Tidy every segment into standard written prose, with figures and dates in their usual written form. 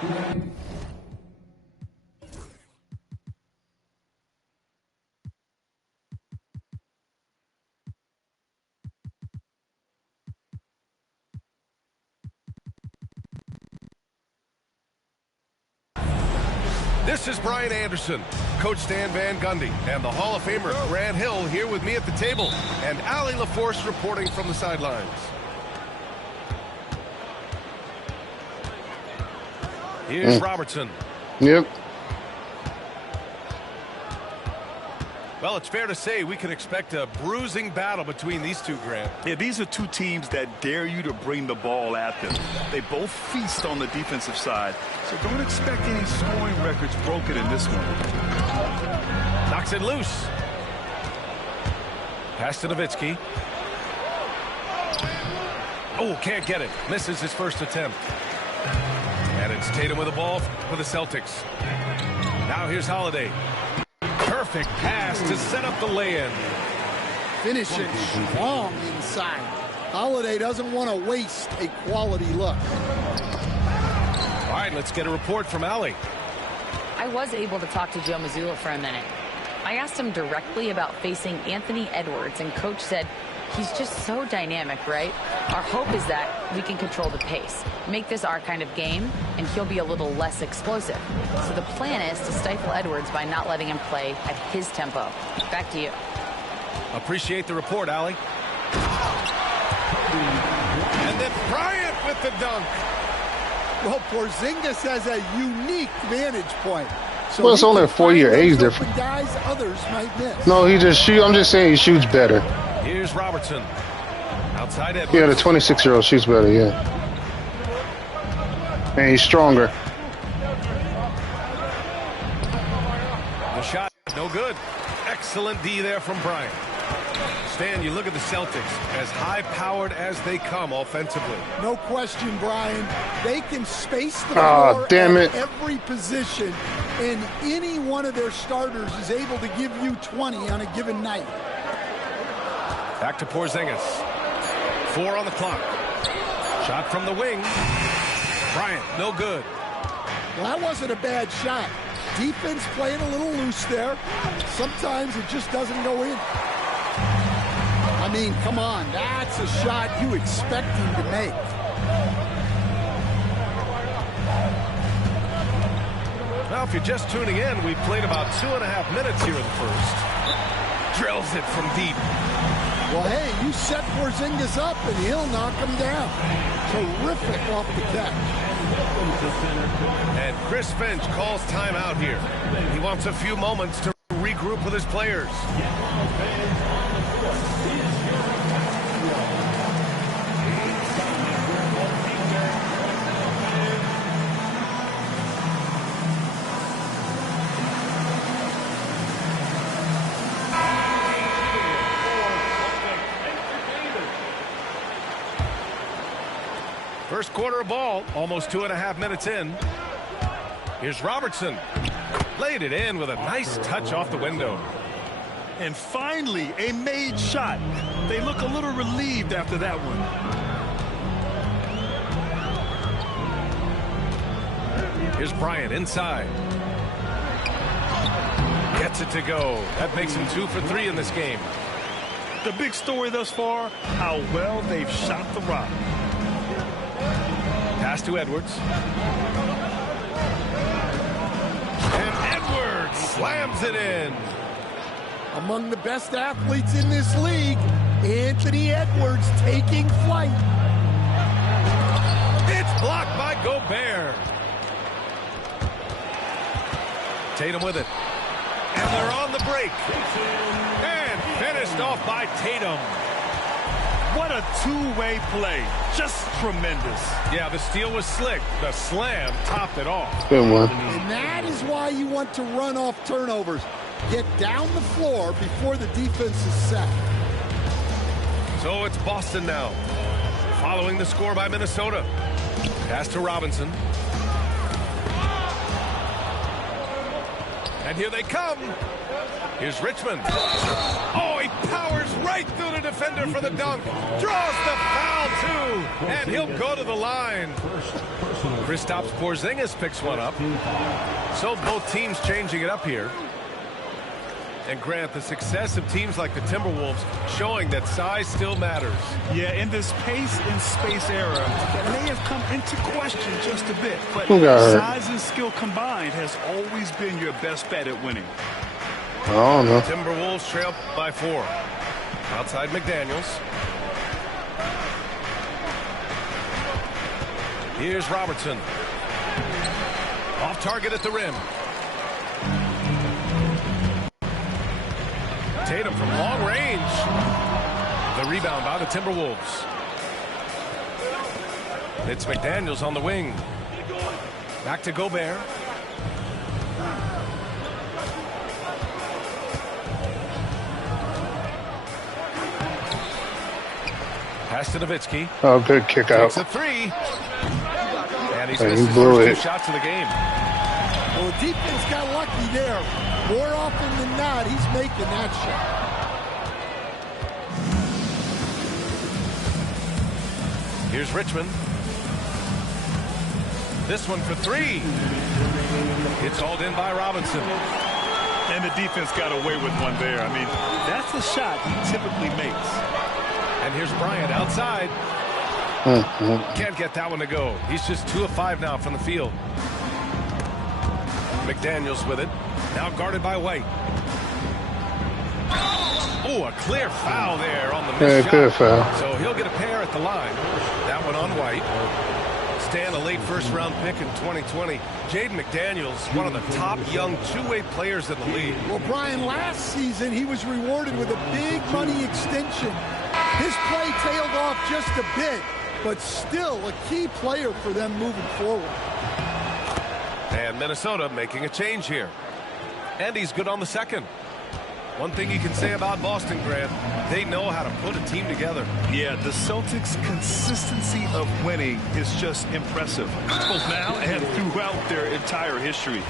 This is Brian Anderson, Coach Stan Van Gundy, and the Hall of Famer Grant Hill here with me at the table, and Allie LaForce reporting from the sidelines. Here's Robertson. Yep. Well, it's fair to say we can expect a bruising battle between these two, Grant. Yeah, these are two teams that dare you to bring the ball at them. They both feast on the defensive side, so don't expect any scoring records broken in this one. Knocks it loose. Pass to Nowitzki. Oh, can't get it. Misses his first attempt. And it's Tatum with the ball for the Celtics. Now here's Holiday. Perfect pass to set up the lay-in. Finishing strong inside. Holiday doesn't want to waste a quality look. All right, let's get a report from Allie. I was able to talk to Joe Mazzulla for a minute. I asked him directly about facing Anthony Edwards, and Coach said he's just so dynamic, right? Our hope is that we can control the pace, make this our kind of game, and he'll be a little less explosive. So the plan is to stifle Edwards by not letting him play at his tempo. Back to you. Appreciate the report, Allie. And then Bryant with the dunk. Well, Porzingis has a unique vantage point. So well, it's only a 4-year age difference. Guys others might miss. No, he just shoot. I'm just saying he shoots better. Here's Robertson. Outside Edwards. Yeah, the 26-year-old shoots better, yeah. And he's stronger. The shot, no good. Excellent D there from Bryant. Stan, you look at the Celtics, as high-powered as they come offensively. No question, Brian. They can space the floor at every position, and any one of their starters is able to give you 20 on a given night. Back to Porzingis. 4 on the clock. Shot from the wing. Bryant, no good. Well, that wasn't a bad shot. Defense playing a little loose there. Sometimes it just doesn't go in. I mean, come on. That's a shot you expect him to make. Well, if you're just tuning in, we've played about 2.5 minutes here in the first. Drills it from deep. Well, hey, you set Porzingis up, and he'll knock him down. Terrific off the catch. And Chris Finch calls timeout here. He wants a few moments to regroup with his players. First quarter of ball, almost 2.5 minutes in. Here's Robertson. Laid it in with a nice touch off the window. And finally, a made shot. They look a little relieved after that one. Here's Bryant inside. Gets it to go. That makes him 2 for 3 in this game. The big story thus far, how well they've shot the rock. Pass to Edwards. And Edwards slams it in. Among the best athletes in this league, Anthony Edwards taking flight. It's blocked by Gobert. Tatum with it. And they're on the break. And finished off by Tatum. What a two-way play. Just tremendous. Yeah, the steal was slick. The slam topped it off. Good one. And that is why you want to run off turnovers. Get down the floor before the defense is set. So it's Boston now, following the score by Minnesota. Pass to Robinson. And here they come. Here's Richmond. Oh, he powers right through the defender for the dunk. Draws the foul, too. And he'll go to the line. Kristaps Porzingis picks one up. So both teams changing it up here. And Grant, the success of teams like the Timberwolves showing that size still matters. Yeah, in this pace and space era, that may have come into question just a bit. But Who got hurt? size and skill combined has always been your best bet at winning. I don't know. Timberwolves trail by 4. Outside McDaniels. Here's Robertson. Off target at the rim. Tatum from long range. The rebound by the Timberwolves. It's McDaniels on the wing. Back to Gobert. Pass to Nowitzki. Oh, good kick out. Takes a 3. And he's Hey, missed he his blew first 2 it. shots of the game. Well, the defense got lucky there. More often than not, he's making that shot. Here's Richmond. This one for 3. It's hauled in by Robinson. And the defense got away with one there. I mean, that's a shot he typically makes. And here's Bryant outside. Can't get that one to go. He's just 2 of 5 now from the field. McDaniels with it. Now guarded by White. Oh, a clear foul there on the missed Yeah, shot. good foul. So he'll get a pair at the line. That one on White. Stan, a late first-round pick in 2020. Jaden McDaniels, one of the top young two-way players in the league. Well, Brian, last season he was rewarded with a big money extension. His play tailed off just a bit, but still a key player for them moving forward. And Minnesota making a change here. And he's good on the second. One thing you can say about Boston, Grant, they know how to put a team together. Yeah, the Celtics' consistency of winning is just impressive, both now and throughout their entire history.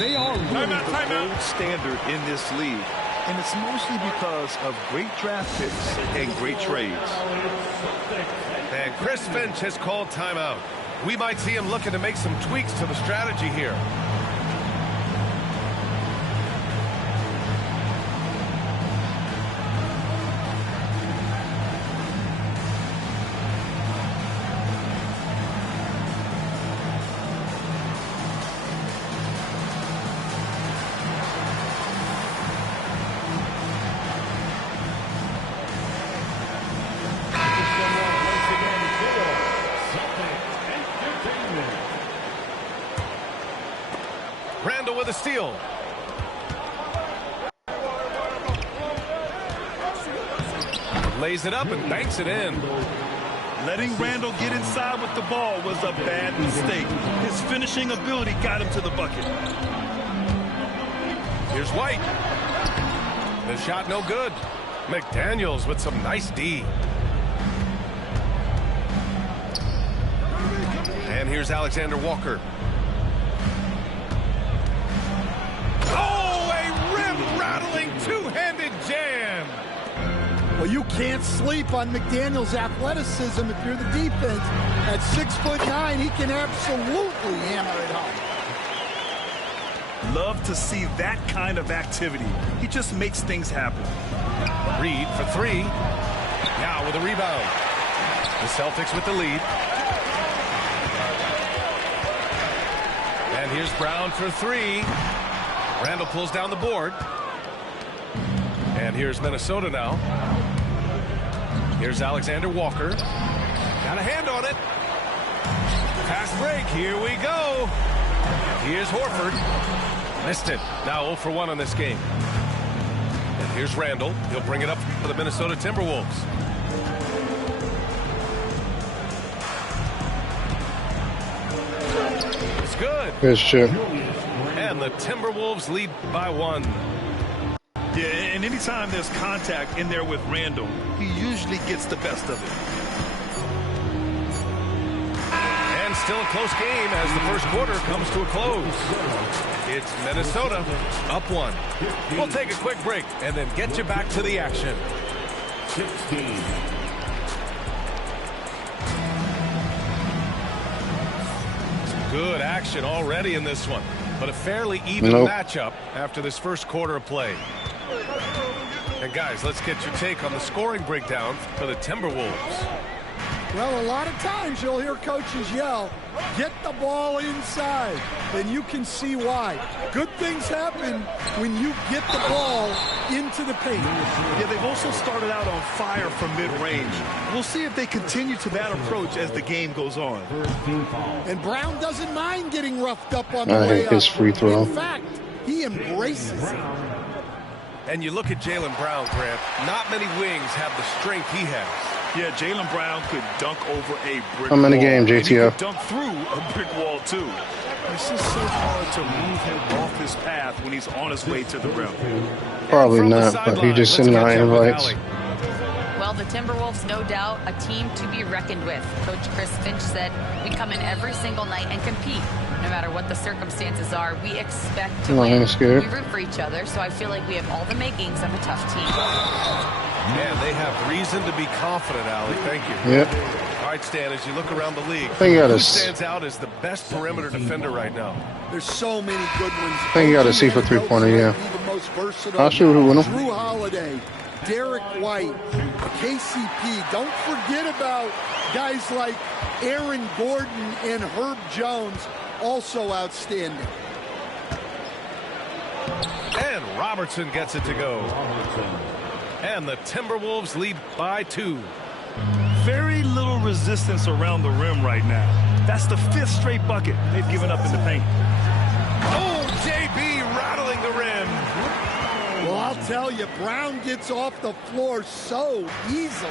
They are really the gold standard in this league, and it's mostly because of great draft picks and great trades. And Chris Finch has called timeout. We might see him looking to make some tweaks to the strategy here. Randall with a steal. Lays it up and banks it in. Letting Randall get inside with the ball was a bad mistake. His finishing ability got him to the bucket. Here's White. The shot no good. McDaniels with some nice D. And here's Alexander Walker. Oh, a rim-rattling two-handed jam. Well, you can't sleep on McDaniels' athleticism if you're the defense. At 6'9", he can absolutely hammer it home. Love to see that kind of activity. He just makes things happen. Reed for 3. Now with a rebound. The Celtics with the lead. And here's Brown for 3. Randall pulls down the board. And here's Minnesota now. Here's Alexander Walker. Got a hand on it. Fast break. Here we go. Here's Horford. Missed it. Now 0 for 1 on this game. And here's Randall. He'll bring it up for the Minnesota Timberwolves. It's good. Good shit. And the Timberwolves lead by 1. Yeah, and anytime there's contact in there with Randall, he usually gets the best of it. And And still a close game as the first quarter comes to a close. It's Minnesota up 1. We'll take a quick break and then get you back to the action. 16. Good action already in this one, but a fairly even matchup after this first quarter of play. And guys, let's get your take on the scoring breakdown for the Timberwolves. Well, a lot of times you'll hear coaches yell, get the ball inside, and you can see why. Good things happen when you get the ball into the paint. Yeah, they've also started out on fire from mid-range. We'll see if they continue to that approach as the game goes on. And Brown doesn't mind getting roughed up on the I way hate his up. free throw. In fact, he embraces it. And you look at Jaylen Brown, Grant, not many wings have the strength he has. Yeah, Jaylen Brown could dunk over a brick I'm in the wall. game, And he JTO. could dunk through a brick wall, too. It's just so hard to move him off his path when he's on his way to the rim. Probably From the not, but he sideline, just let's sending out catch up with invites. Allie. Well, the Timberwolves, no doubt, a team to be reckoned with. Coach Chris Finch said, we come in every single night and compete. No matter what the circumstances are, we expect to I ain't win. scared. We root for each other, so I feel like we have all the makings of a tough team. Man, they have reason to be confident, Allie. Thank you. Yep. All right, Stan, as you look around the league, think you gotta who stands out as the best perimeter defender right now? There's so many good ones. I think you got to see for three-pointer, yeah. The most versatile. I'll shoot it with him. Drew Holiday, Derek White, KCP. Don't forget about guys like Aaron Gordon and Herb Jones, also outstanding. And Robertson gets it to go. And the Timberwolves lead by 2. Very little resistance around the rim right now. That's the 5th straight bucket they've given up in the paint. Oh, JB rattling the rim. Well, I'll tell you, Brown gets off the floor so easily.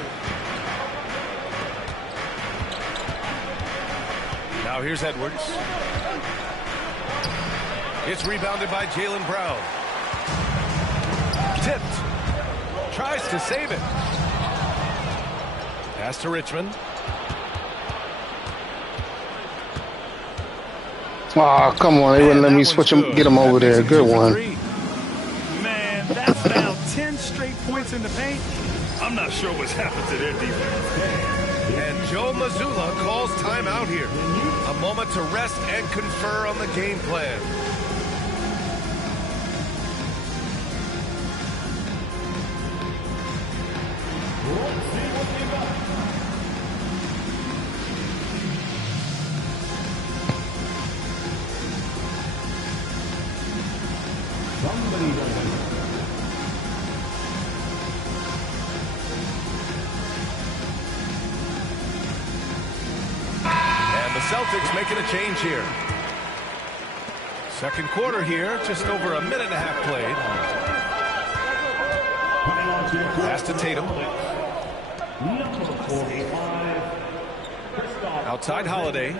Now here's Edwards. It's rebounded by Jaylen Brown. Tipped. Tries to save it. Pass to Richmond. Oh, come on. They wouldn't let And me that switch one's him, get him good. over That there. makes it Good 2 for one. 3. Man, that's now 10 straight points in the paint. I'm not sure what's happened to their defense. And Joe Mazzulla calls timeout here. A moment to rest and confer on the game plan. And the Celtics making a change here. Second quarter here, just over a minute and a half played. Pass to Tatum. Outside Holiday.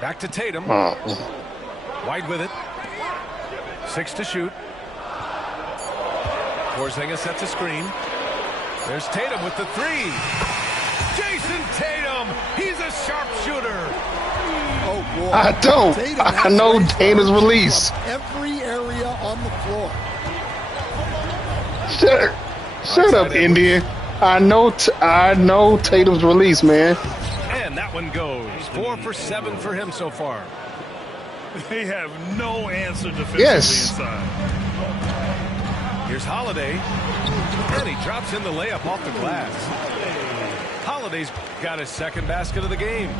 Back to Tatum. Oh, White with it. 6 to shoot. Porzingis sets a screen. There's Tatum with the 3. Jason Tatum. He's a sharpshooter. Oh, boy. I don't. Tatum I has know range Tatum's from release. every area on the floor. Shut up, Indian. I know Tatum's release, man. And that one goes. 4 for 7 for him so far. They have no answer defensively Yes. inside. Here's Holiday. And he drops in the layup off the glass. Holiday's got his second basket of the game.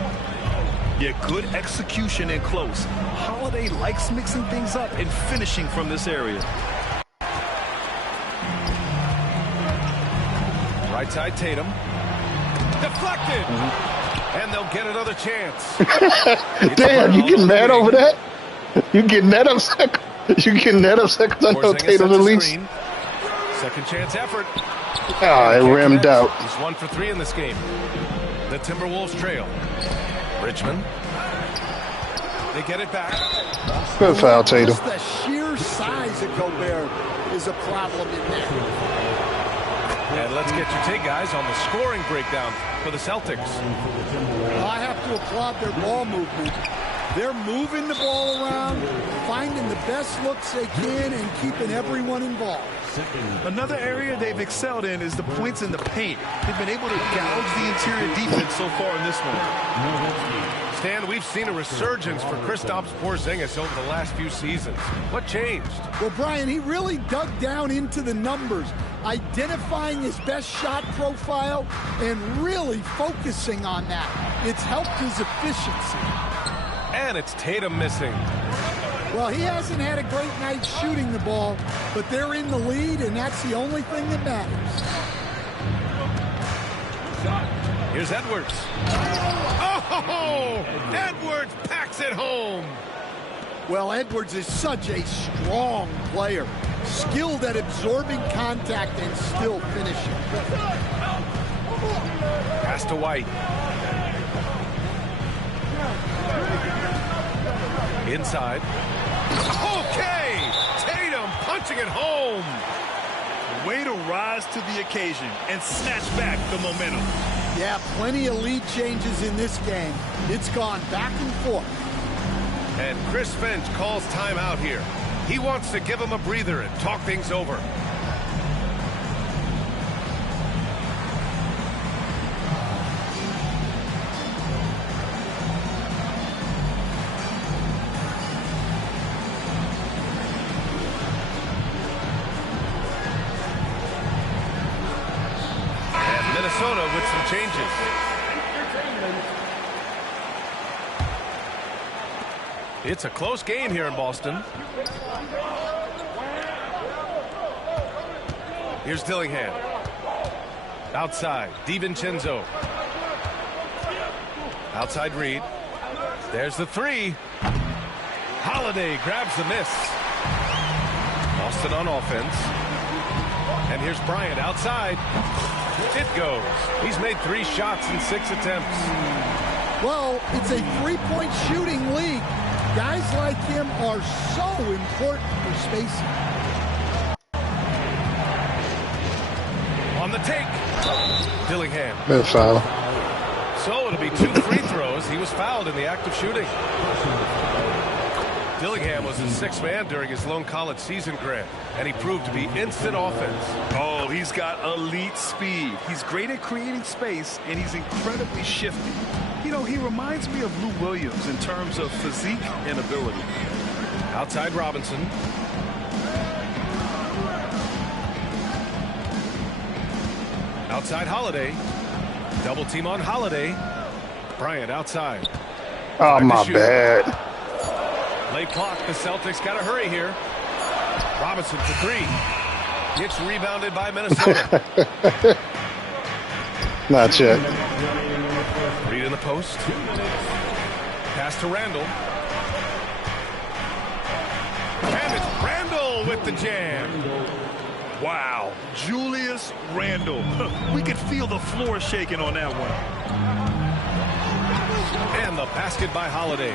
Yeah, good execution and close. Holiday likes mixing things up and finishing from this area. Right side Tatum. Deflected. And they'll get another chance. Damn, you getting mad over that? You getting that upset? You getting that upset because I know Porzingis Tatum's sets a release? screen. Second chance effort. Oh, it rimmed out. He's 1 for 3 in this game. The Timberwolves trail. Richmond. They get it back. Good foul, Tatum. Just the sheer size of Gobert is a problem in there. And let's get your take, guys, on the scoring breakdown for the Celtics. I have to applaud their ball movement. They're moving the ball around, finding the best looks they can, and keeping everyone involved. Another area they've excelled in is the points in the paint. They've been able to gouge the interior defense so far in this one. Stan, we've seen a resurgence for Kristaps Porzingis over the last few seasons. What changed? Well, Brian, he really dug down into the numbers, identifying his best shot profile and really focusing on that. It's helped his efficiency. And it's Tatum missing. Well, he hasn't had a great night shooting the ball, but they're in the lead, and that's the only thing that matters. Here's Edwards. Oh, Edwards packs it home. Well, Edwards is such a strong player, skilled at absorbing contact and still finishing. Pass to White. Inside. Okay! Tatum punching it home. Way to rise to the occasion and snatch back the momentum. Yeah, plenty of lead changes in this game. It's gone back and forth. And Chris Finch calls timeout here. He wants to give him a breather and talk things over. Minnesota with some changes. It's a close game here in Boston. Here's Dillingham. Outside, DiVincenzo. Outside Reed. There's the three. Holiday grabs the miss. Boston on offense. And here's Bryant outside. It goes. He's made 3 shots in 6 attempts. Well, it's a three-point shooting league. Guys like him are so important for spacing. On the take. Dillingham. Good foul. So it'll be 2 free throws. He was fouled in the act of shooting. Dillingham was the 6th man during his lone college season grant, and he proved to be instant offense. Oh, he's got elite speed. He's great at creating space, and he's incredibly shifty. You know, he reminds me of Lou Williams in terms of physique and ability. Outside Robinson. Outside Holiday. Double team on Holiday. Bryant outside. Oh, my bad. Late clock. The Celtics got to hurry here. Robinson for 3. Gets rebounded by Minnesota. Not yet. Reed in the post. Pass to Randall. And it's Randall with the jam. Wow. Julius Randle. We could feel the floor shaking on that one. And the basket by Holiday.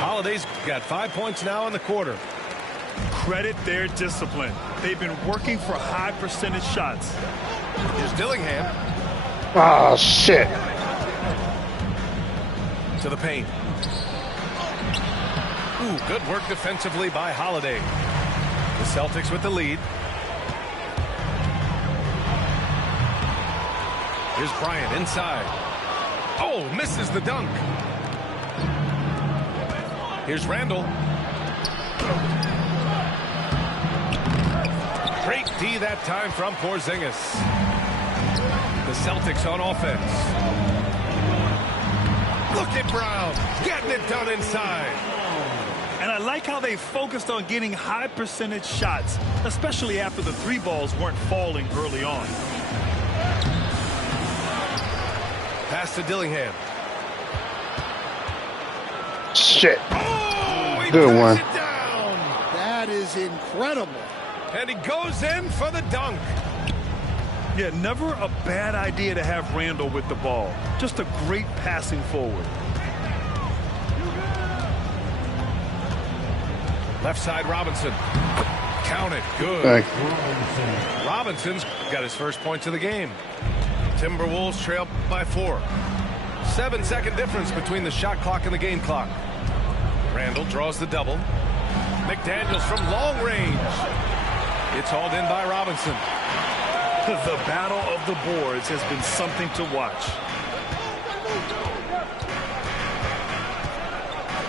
Holiday's got 5 points now in the quarter. Credit their discipline. They've been working for high percentage shots. Here's Dillingham. Oh, shit. To the paint. Ooh, good work defensively by Holiday. The Celtics with the lead. Here's Bryant inside. Oh, misses the dunk. Here's Randall. Great D that time from Porzingis. The Celtics on offense. Look at Brown getting it done inside. And I like how they focused on getting high percentage shots, especially after the 3 balls weren't falling early on. Pass to Dillingham. Shit. Oh, he Good one. it down. That is incredible. And he goes in for the dunk. Yeah, never a bad idea to have Randall with the ball. Just a great passing forward. Left side Robinson. Count it. Good. Thank Robinson's got his first points of the game. Timberwolves trail by 4. 7-second difference between the shot clock and the game clock. Randall draws the double. McDaniels from long range. It's hauled in by Robinson. The battle of the boards has been something to watch.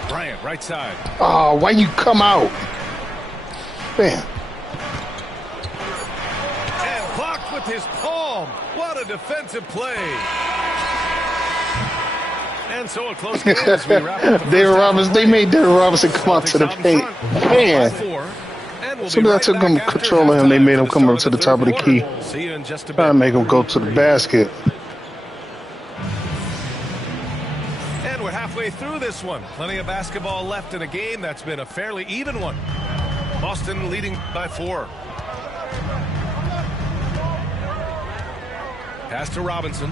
Bryant, right side. Oh, why you come out? Man. And blocked with his palm. What a defensive play. And so a close game as we wrap up the David Robinson, they made David Robinson come out to the paint. Man. As soon as I took him control of him, they made him come up to the top of the key. See you in just a bit. Trying to make him go to the basket. And we're halfway through this one. Plenty of basketball left in a game that's been a fairly even one. Boston leading by 4. Pass to Robinson.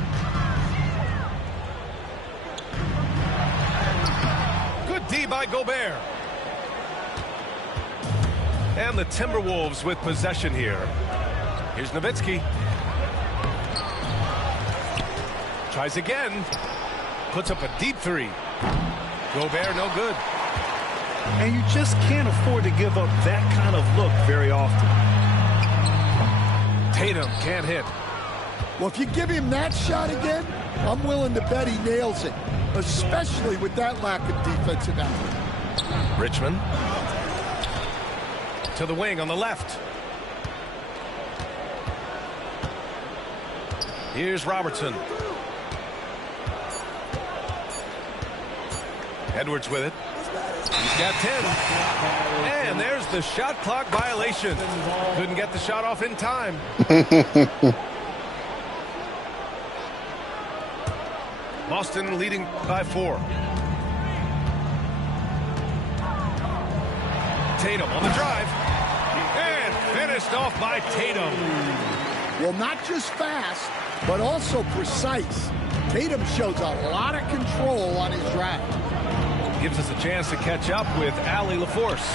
Good D by Gobert. And the Timberwolves with possession here. Here's Nowitzki. Tries again. Puts up a deep 3. Gobert, no good. And you just can't afford to give up that kind of look very often. Tatum can't hit. Well, if you give him that shot again, I'm willing to bet he nails it, especially with that lack of defensive effort. Richmond. To the wing on the left. Here's Robertson. Edwards with it. He's got 10. And there's the shot clock violation. Couldn't get the shot off in time. Boston leading by 4. Tatum on the drive. And finished off by Tatum. Well, not just fast, but also precise. Tatum shows a lot of control on his drive. Gives us a chance to catch up with Allie LaForce.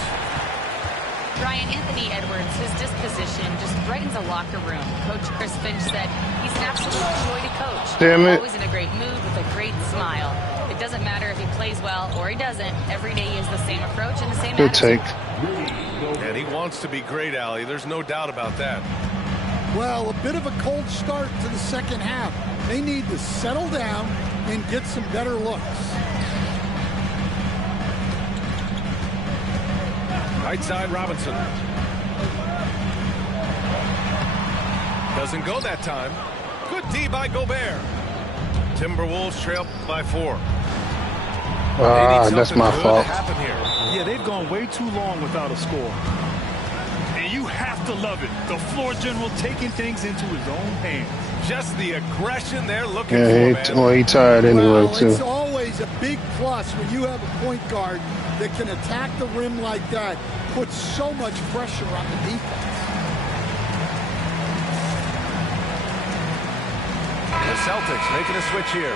Ryan, Anthony Edwards, his disposition just brightens a locker room. Coach Chris Finch said he's an absolute joy to coach. Damn it. Always in a great mood with a great smile. It doesn't matter if he plays well or he doesn't. Every day he has the same approach and the same Good attitude. take. And he wants to be great, Allie. There's no doubt about that. Well, a bit of a cold start to the second half. They need to settle down and get some better looks. Right side, Robinson. Doesn't go that time. Good D by Gobert. Timberwolves trail by 4. Ah, that's my fault. Yeah, they've gone way too long without a score. And you have to love it. The floor general taking things into his own hands. Just the aggression they're looking Yeah, for, he tired anyway, Well, too. it's always a big plus when you have a point guard that can attack the rim like that, puts so much pressure on the defense. The Celtics making a switch here.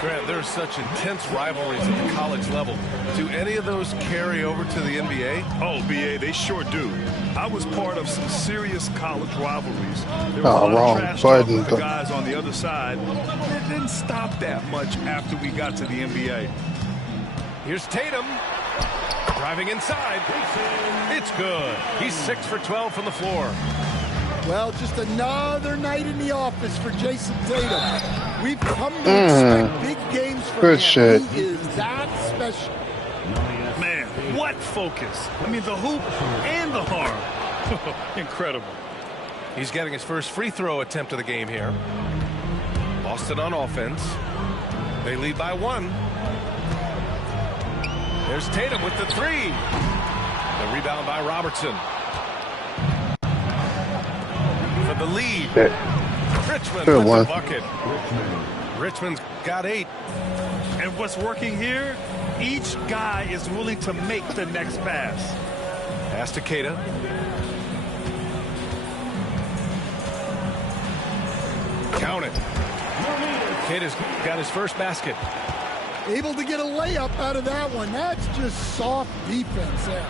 Grant, there's such intense rivalries at the college level. Do any of those carry over to the NBA? Oh, BA, they sure do. I was part of some serious college rivalries. There was a Oh, lot of wrong trash talk button. with the guys on the other side. It didn't stop that much after we got to the NBA. Here's Tatum. Driving inside. It's good. He's 6 for 12 from the floor. Well, just another night in the office for Jason Tatum. We've come to expect big games from Good him. shit. He is that special. Man, what focus. I mean, the hoop and the harm. Incredible. He's getting his first free throw attempt of the game here. Boston on offense. They lead by 1. There's Tatum with the 3. The rebound by Robertson. For the lead. Richmond Good with one. the bucket. Richmond's got 8. And what's working here, each guy is willing to make the next pass. Pass to Keita. Count it. Keita's got his first basket. Able to get a layup out of that one. That's just soft defense there.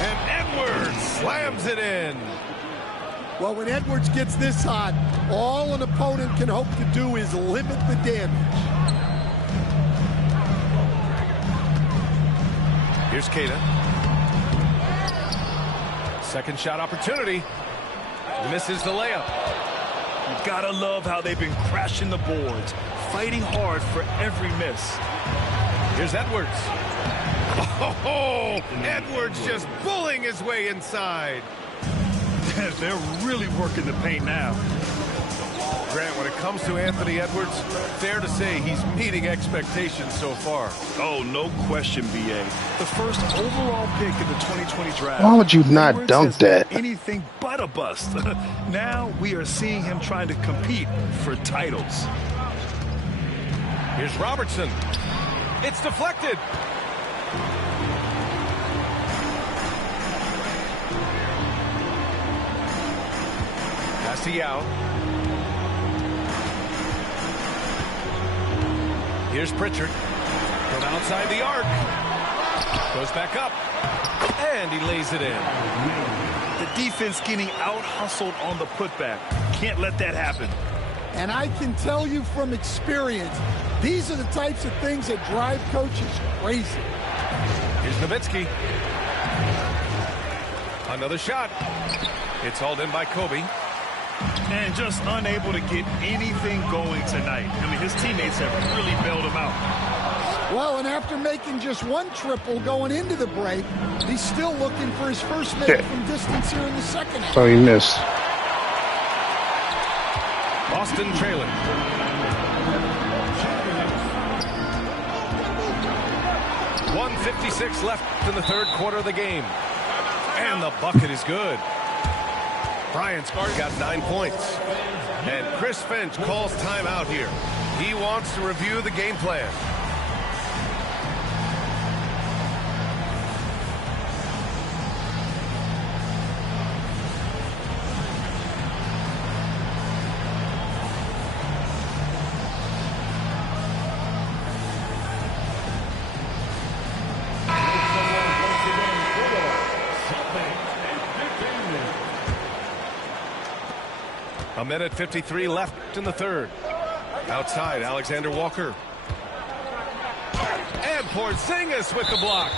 And Edwards slams it in. Well, when Edwards gets this hot, all an opponent can hope to do is limit the damage. Here's Keita. Second shot opportunity. Misses the layup. You gotta love how they've been crashing the boards, fighting hard for every miss. Here's Edwards. Oh, Edwards just bullying his way inside. They're really working the paint now. Grant, when it comes to Anthony Edwards, fair to say he's meeting expectations so far. Oh, no question, B.A. The first overall pick in the 2020 draft. Why would you not Edwards dunk has been that? anything but a bust. Now we are seeing him trying to compete for titles. Here's Robertson. It's deflected. Pass to Yao. Here's Pritchard from outside the arc. Goes back up. And he lays it in. The defense getting out-hustled on the putback. Can't let that happen. And I can tell you from experience, these are the types of things that drive coaches crazy. Here's Nowitzki. Another shot. It's hauled in by Kobe. And just unable to get anything going tonight. I mean, his teammates have really bailed him out. Well, and after making just one triple going into the break, he's still looking for his first make from distance here in the second half. So he missed. Boston trailing. .156 left in the third quarter of the game. And the bucket is good. Bryant's got 9 points. And Chris Finch calls timeout here. He wants to review the game plan. A minute 53 left in the third. Outside, Alexander Walker. And Porzingis with the block.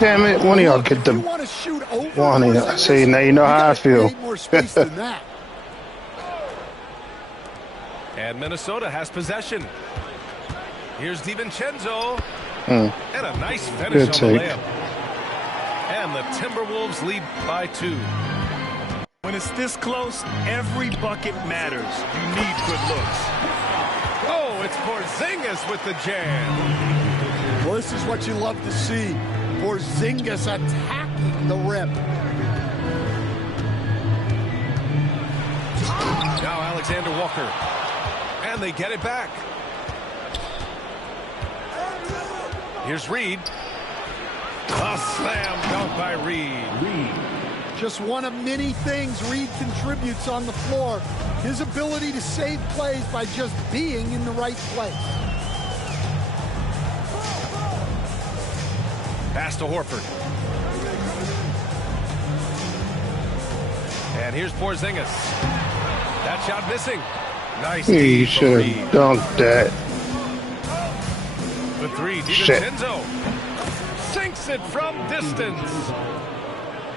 Damn it, one of y'all get the one of y'all. See, now you know how I feel. More space than that. And Minnesota has possession. Here's DiVincenzo. And a nice finish Good on take. the layup. And the Timberwolves lead by 2. When it's this close, every bucket matters. You need good looks. Oh, it's Porzingis with the jam. Well, this is what you love to see. Porzingis attacking the rim. Now Alexander Walker. And they get it back. Here's Reed. A slam dunk by Reed. Just one of many things Reed contributes on the floor. His ability to save plays by just being in the right place. Pass to Horford. And here's Porzingis. That shot missing. Nice. He should have dunked that. The three, Shit. DiVincenzo sinks it from distance.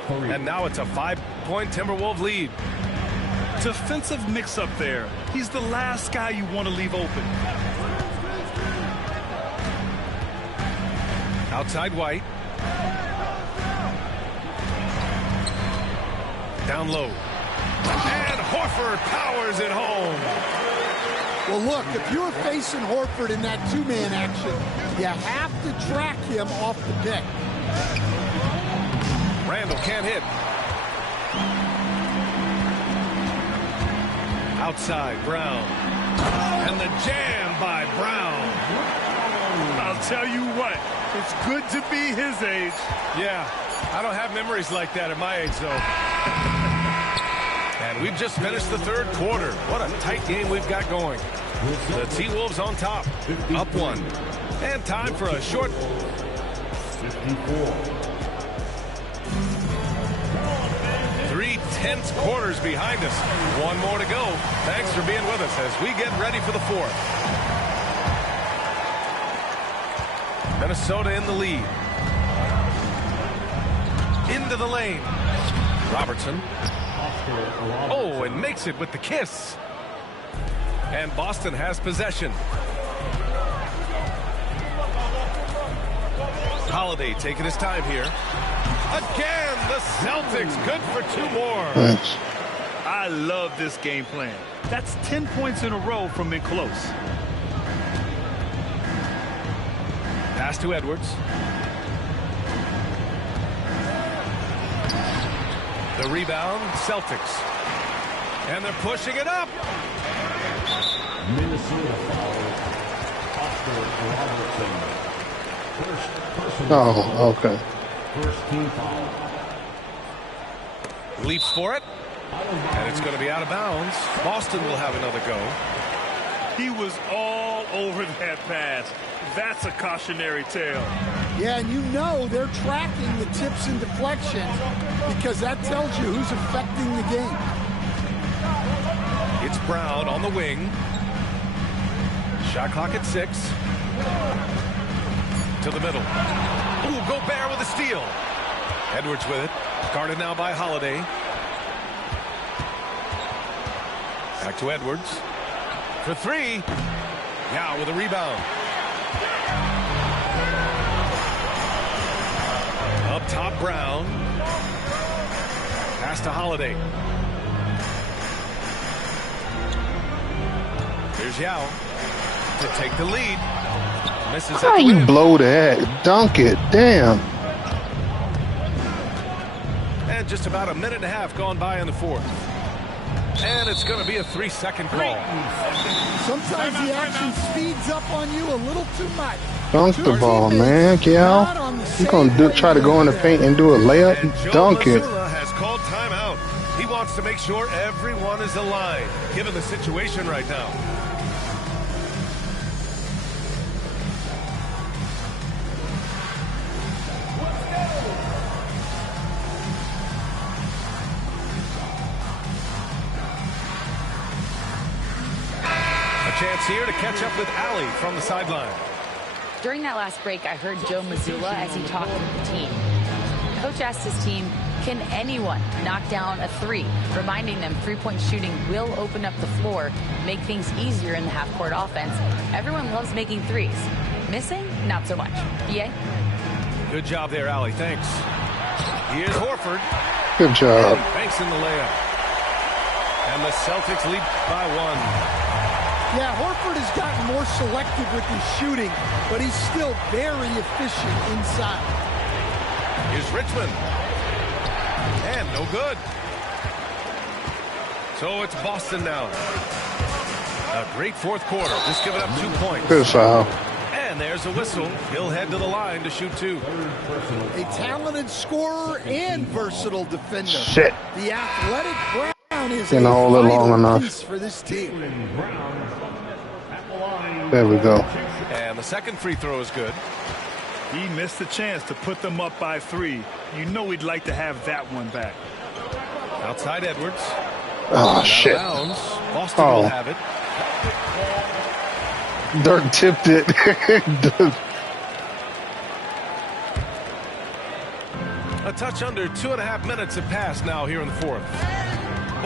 And now it's a 5-point Timberwolves lead. Defensive mix-up there. He's the last guy you want to leave open. Outside White. Down low. And Horford powers it home. Well, look, if you're facing Horford in that two-man action, you have to track him off the pick. Randall can't hit. Outside, Brown. And the jam by Brown. I'll tell you what, it's good to be his age. Yeah, I don't have memories like that at my age, though. And we've just finished the third quarter. What a tight game we've got going. The T-Wolves on top, up 1. And time for a short... 54. tense quarters behind us. One more to go. Thanks for being with us as we get ready for the fourth. Minnesota in the lead. Into the lane. Robertson. Oh, and makes it with the kiss. And Boston has possession. Holiday taking his time here. Again, the Celtics good for 2 more. Thanks. I love this game plan. That's 10 points in a row from in close. Pass to Edwards. The rebound, Celtics. And they're pushing it up. Minnesota foul. Oscar Robertson. First personal Oh, okay. First team foul. Leaps for it. And it's going to be out of bounds. Boston will have another go. He was all over that pass. That's a cautionary tale. Yeah, and you know they're tracking the tips and deflections because that tells you who's affecting the game. It's Brown on the wing. Shot clock at 6. To the middle. Ooh, Gobert with a steal. Edwards with it. Guarded now by Holiday. Back to Edwards. For 3. Now with a rebound. Up top, Brown. Pass to Holiday. Here's Yao to take the lead. Misses How at the you rim. blow that? Dunk it. Damn. And just about a minute and a half gone by in the fourth. And it's going to be a 3-second call. Sometimes the action speeds up on you a little too much. Dunk the ball, man. Gal. You gonna try to go in the paint and do a And layup? Joe Dunk it. Mazzulla has called timeout. He wants to make sure everyone is aligned, given the situation right now. A chance here to catch up with Allie from the sideline. During that last break, I heard Joe Mazzulla as he talked with the team. Coach asked his team, can anyone knock down a 3? Reminding them 3-point shooting will open up the floor, make things easier in the half-court offense. Everyone loves making 3s. Missing? Not so much. BA? Good job there, Allie. Thanks. Here's Horford. Good job. Banks in the layup. And the Celtics lead by 1. Yeah, Horford has gotten more selective with his shooting, but he's still very efficient inside. Here's Richmond. And no good. So it's Boston now. A great fourth quarter. Just giving up 2 points. Good foul. And there's a whistle. He'll head to the line to shoot 2. A talented scorer and versatile defender. Shit. The athletic Brown is Didn't hold it long vital enough. piece for this team. There we go. And the second free throw is good. He missed the chance to put them up by 3. You know he'd like to have that one back. Outside Edwards. Oh, shit. Out of bounds. Boston Oh. will have it. Dirk tipped it. A touch under 2.5 minutes have passed now here in the fourth.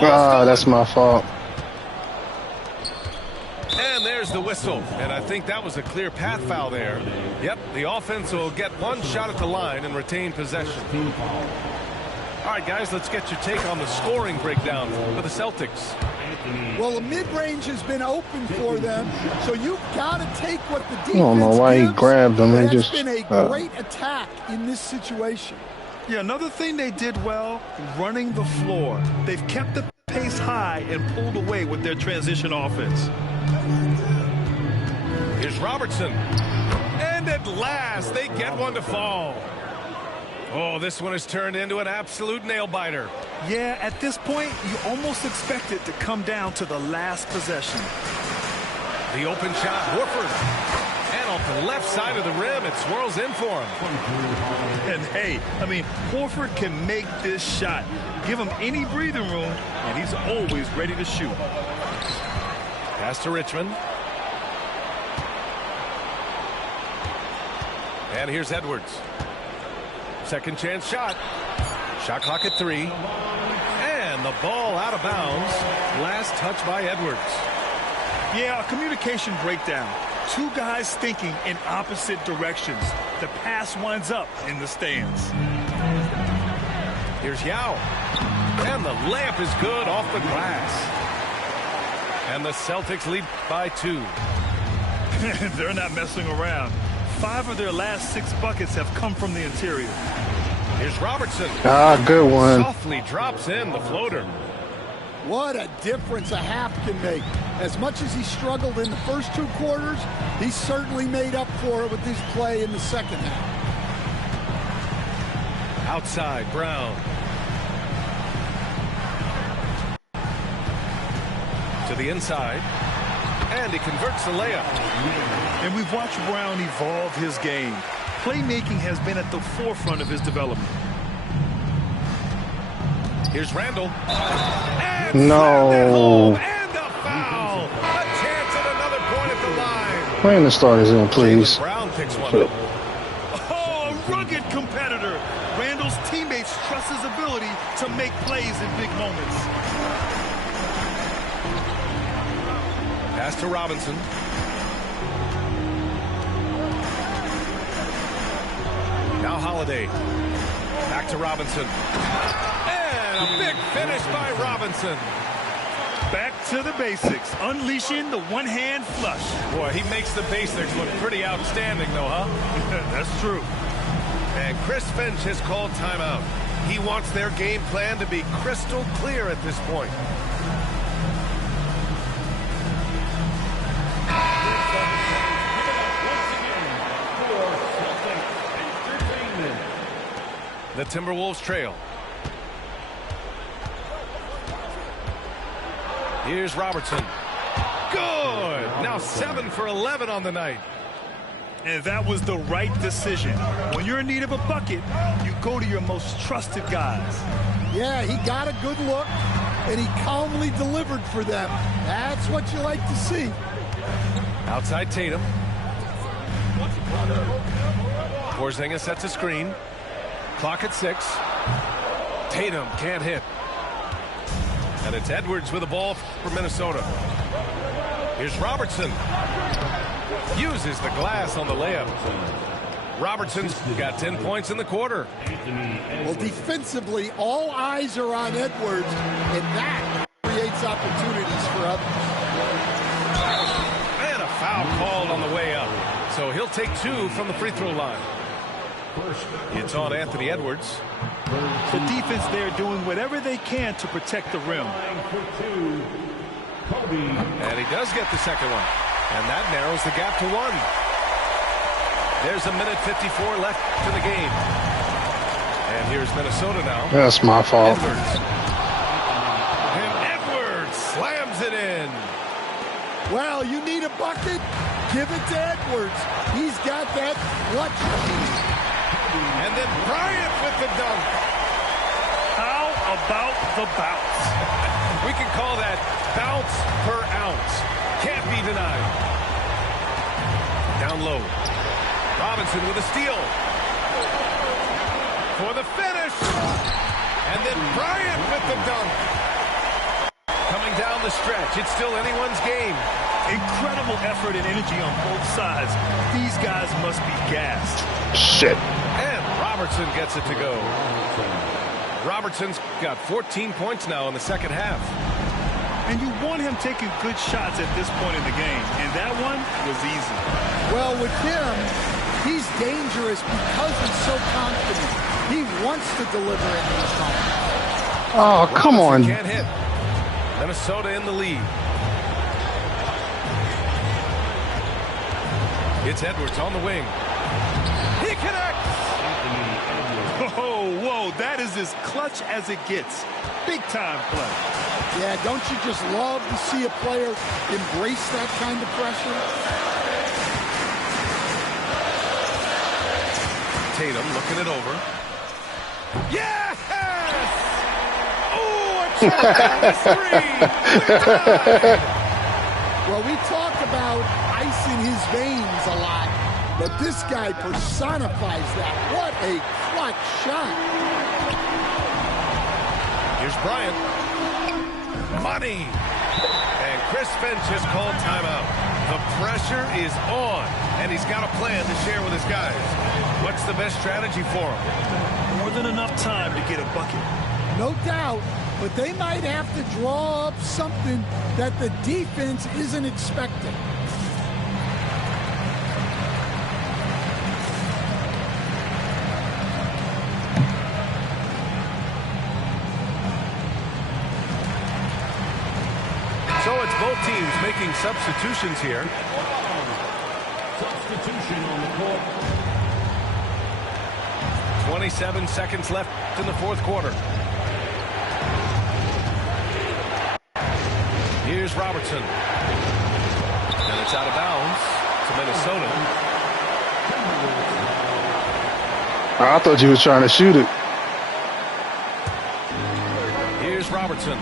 Ah, that's my fault. And there's the whistle. And I think that was a clear path foul there. Yep, the offense will get one shot at the line and retain possession. All right, guys, let's get your take on the scoring breakdown for the Celtics. Well, the mid-range has been open for them, so you've got to take what the defense I don't know why he gives. grabbed him and That's just, been a great attack in this situation. Yeah, another thing they did well, running the floor. They've kept the pace high and pulled away with their transition offense. Here's Robertson. And at last, they get one to fall. Oh, this one has turned into an absolute nail-biter. Yeah, at this point, you almost expect it to come down to the last possession. The open shot, Horford. And off the left side of the rim, it swirls in for him. And hey, I mean, Horford can make this shot. Give him any breathing room, and he's always ready to shoot. Pass to Richmond. And here's Edwards. Second chance shot. Shot clock at 3. And the ball out of bounds. Last touch by Edwards. Yeah, a communication breakdown. Two guys thinking in opposite directions. The pass winds up in the stands. Here's Yao. And the layup is good off the glass. And the Celtics lead by 2. They're not messing around. 5 of their last 6 buckets have come from the interior. Here's Robertson. Good one. Softly drops in the floater. What a difference a half can make. As much as he struggled in the first 2 quarters, he certainly made up for it with his play in the second half. Outside, Brown. To the inside. And he converts the layup. And we've watched Brown evolve his game. Playmaking has been at the forefront of his development. Here's Randall. And no. And a foul. A chance at another point at the line. Bring the starters in, please. Brown picks one up. Oh, a rugged competitor. Randall's teammates trust his ability to make plays in big moments. Pass to Robinson. Now Holiday. Back to Robinson. And a big finish by Robinson. Back to the basics. Unleashing the one-hand flush. Boy, he makes the basics look pretty outstanding, though, huh? That's true. And Chris Finch has called timeout. He wants their game plan to be crystal clear at this point. The Timberwolves trail. Here's Robertson. Good. Now 7 for 11 on the night. And that was the right decision. When you're in need of a bucket, you go to your most trusted guys. Yeah, he got a good look, and he calmly delivered for them. That's what you like to see. Outside Tatum. Porzingis sets a screen. Clock at 6. Tatum can't hit. And it's Edwards with the ball for Minnesota. Here's Robertson. Uses the glass on the layup. Robertson's got 10 points in the quarter. Well, defensively, all eyes are on Edwards, and that creates opportunities for others. And a foul called on the way up. So he'll take 2 from the free throw line. It's on Anthony Edwards. The defense there doing whatever they can to protect the rim. And he does get the second one. And that narrows the gap to 1. There's a minute 54 left to the game. And here's Minnesota now. That's my fault. Edwards. And Edwards slams it in. Well, you need a bucket? Give it to Edwards. He's got that clutch. And then Bryant with the dunk. How about the bounce? We can call that bounce per ounce. Can't be denied. Down low. Robinson with a steal. For the finish. And then Bryant with the dunk. Coming down the stretch. It's still anyone's game. Incredible effort and energy on both sides. These guys must be gassed. Shit. And Robertson gets it to go. Robertson's got 14 points now in the second half. And you want him taking good shots at this point in the game. And that one was easy. Well, with him, he's dangerous because he's so confident. He wants to deliver in these moments. Oh, come on. Can't hit. Minnesota in the lead. It's Edwards on the wing. He connects. Oh, whoa, that is as clutch as it gets. Big time play. Yeah, don't you just love to see a player embrace that kind of pressure? Tatum looking it over. Yes! Oh, a tremendous screen! Well, we talk about ice in his veins a lot, but this guy personifies that. What a clutch shot. Here's Bryant. Money. And Chris Finch has called timeout. The pressure is on, and he's got a plan to share with his guys. What's the best strategy for him? More than enough time to get a bucket. No doubt, but they might have to draw up something that the defense isn't expecting. So it's both teams making substitutions here. Substitution on the court. 27 seconds left in the fourth quarter. Here's Robertson. And it's out of bounds to Minnesota. I thought you was trying to shoot it. Here's Robertson.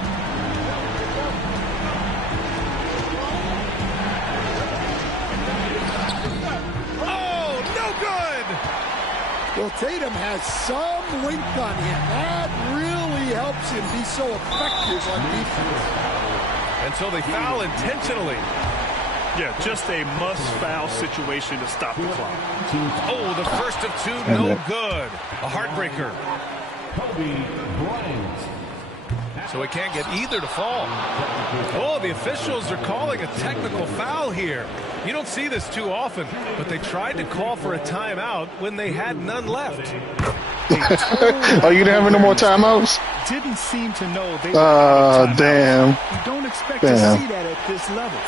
Oh, no good! Well, Tatum has some length on him. That really helps him be so effective on defense. And so they foul intentionally. Yeah, just a must-foul situation to stop the clock. Oh, the first of two, no good. A heartbreaker. Kobe Bryant. So he can't get either to fall. Oh, the officials are calling a technical foul here. You don't see this too often, but they tried to call for a timeout when they had none left. Oh, you didn't have no more timeouts? Didn't seem to know they were damn. You don't expect to see that at this level.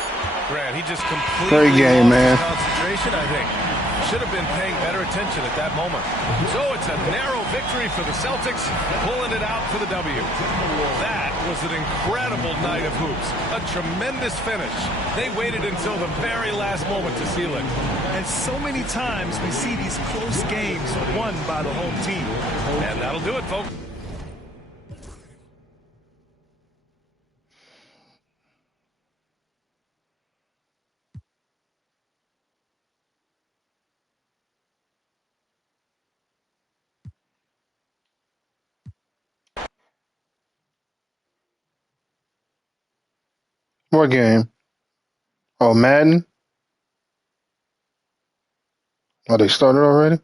Brad, he just completely Great game, lost man. his concentration, I think. Should have been paying better attention at that moment. So it's a narrow victory for the Celtics, pulling it out for the W. That was an incredible night of hoops. A tremendous finish. They waited until the very last moment to seal it. And so many times we see these close games won by the home team. And that'll do it, folks. What game? Oh, Madden? Oh, they started already?